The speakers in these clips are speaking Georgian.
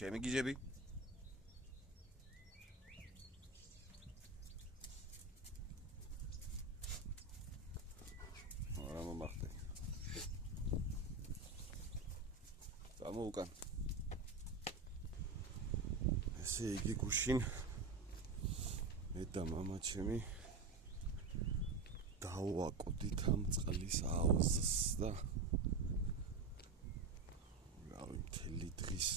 ჩემი გიჟები. არა მომახდე. გამოვუკან. ესე იგი გუშინ მე და მამა ჩემი დავაკოდით ამ წყლის აუზს და რავი მთელი დღის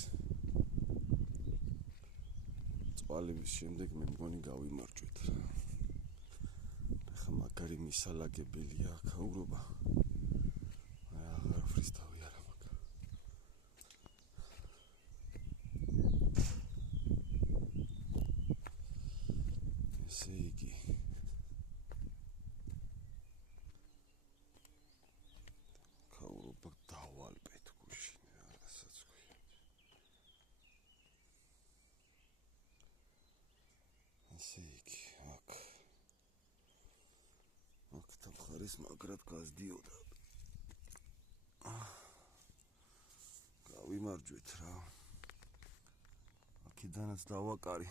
წყალების შემდეგ მე მგონი გავიმარჯვეთ. ახლა მაგარი მისალაგებელია აქაურობა. აღარაფრის თავი არა მაქვს. ესე იგი აქაურობა დავალბეთ გუშინ რაღაცაც ქვია. ესე იგი აქ თავხარის მაგრად გაზდიოდა. გავიმარჯვეთ რა. აქედანაც დავაკარი.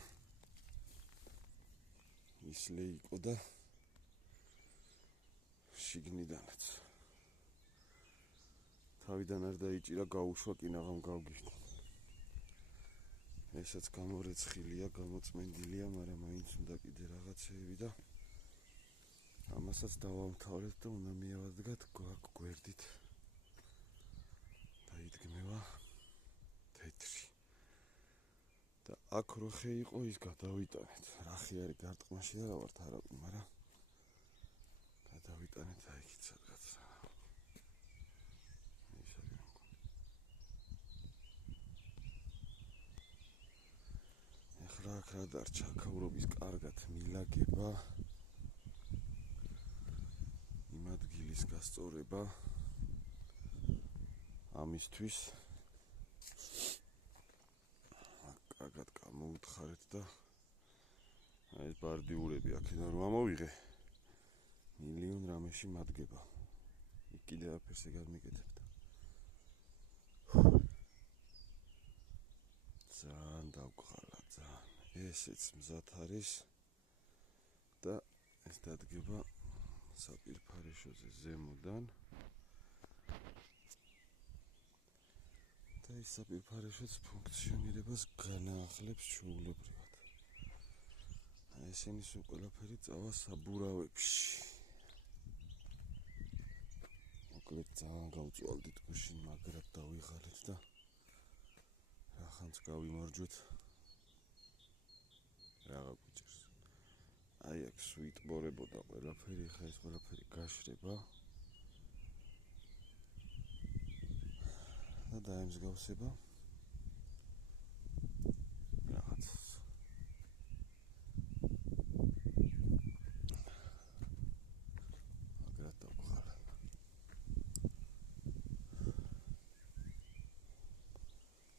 ისლე იყო და შიგნიდანაც. თავიდან არ დაიჭირა გაუშვა კინაღამ გავგიშდა. ესაც გამორეცხილია, გამოწმენდილია, მაგრამ მაინც უნდა კიდე რაღაცეები და ამასაც დავამთავრეთ და უნდა მიავადგათ გვაქ გვერდით. დაიდგმევა თეთრი. და აქ როხე იყო ის გადავიტანეთ. რახი არის გარტყმაში და ვართ არაყვი, მაგრამ გადავიტანეთ აიქით სადღაც. ეხლა აქ რა დარჩა? აქაურობის კარგად მილაგება. იმ ადგილის გასწორება ამისთვის კარგად გამოუთხარეთ და ეს ბარდიურები აქედან რომ ამოვიღე მილიონ რამეში მადგება. იქ კიდე აფერს ეგ არ მიკეთებდა. ძალიან დავყარა ძალიან. ესეც მზად არის და ეს დადგება საპირფარეშოზე ზემოდან და ეს საპირფარეშოც ფუნქციონირებას განაახლებს ჩვეულებრივად. ესენი სულ ყველაფერი წავა საბურავებში. მოკლედ ძალიან გავწვალდით გუშინ, მაგრად დავიღალეთ და რახანც გავიმარჯვეთ. რაღა გვიჭერს. აი აქ სვიტბორებოდა ყველაფერი, ხა ეს ყველაფერი გაშრება და დაემსგავსება რაღაც. მაგრად დავყარა.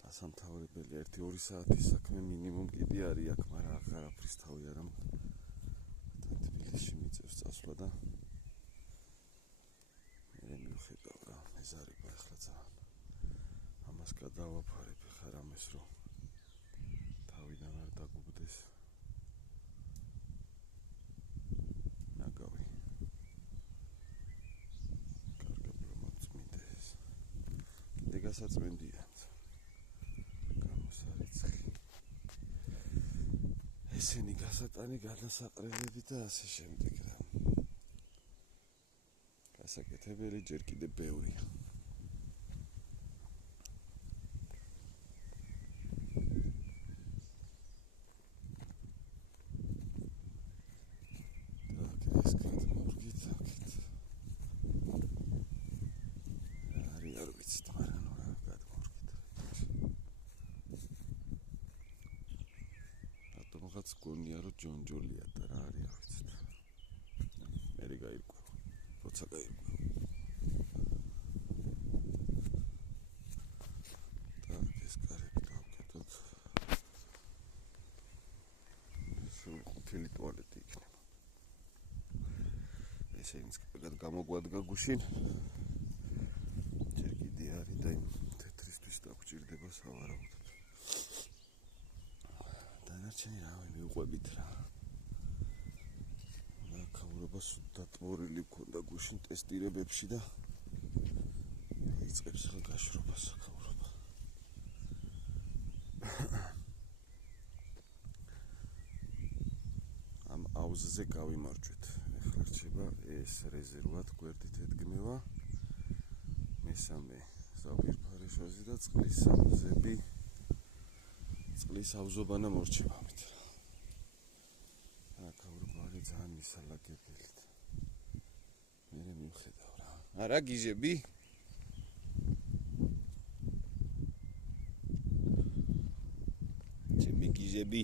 დასამთავრებელი 1-2 საათის საქმე მინიმუმ კიდე არის აქ, მაგრამ აღარაფრის თავი არ მაქვს. თბილისში მიწევს წასვლა და მე მივხედავ რა, მეზარება ახლა ძალიან. ამას გადავაფარებ ხა რამეს რომ თავიდან არ დაგუბდეს. ნაგავი. კარგად რომ მოწმინდა ეს. კიდე გასაწმენდია. გამოსარიცხი. ესენი გასატანი, განასაყრელები და ასე შემდეგ რა. გასაკეთებელი ჯერ კიდე ბევრია. ეს გადმოვრგით აქეთ. არ ვიცით, მაგრამ ნუ რა გადმოვრგით. რატომღაც გონია რომ ჯონჯოლია და რა არის არ ვიცით. მე გაირკვა. როცა გაირკვა. და ეს კარები დავკეთოთ. სულ ყოფილი ტუალეტი იქნება. ესენიც კარგად გამოგვადგა გუშინ. ჯერ კიდე არის და იმ თეთრისთვის დაგვჭირდება სავარაუდოდ. დანარჩენი რავი მივყვებით რა. აქაურობა სუდატბორილი მქონდა გუშინ ტესტირებებში და იწყებს ხა გაშრობას აქაურობა. ამ აუზზე გავიმარჯვეთ. ეხლა რჩება ეს რეზერვად გვერდით ედგმევა. მესამე ზავირფარეშოზე და წყლის სამზები. წყლის ავზობანა მორჩება ამით. აქაურობა არის ძალიან მისალაგებელით. მე მივხედავ რა. არა გიჟები? ჩემი გიჟები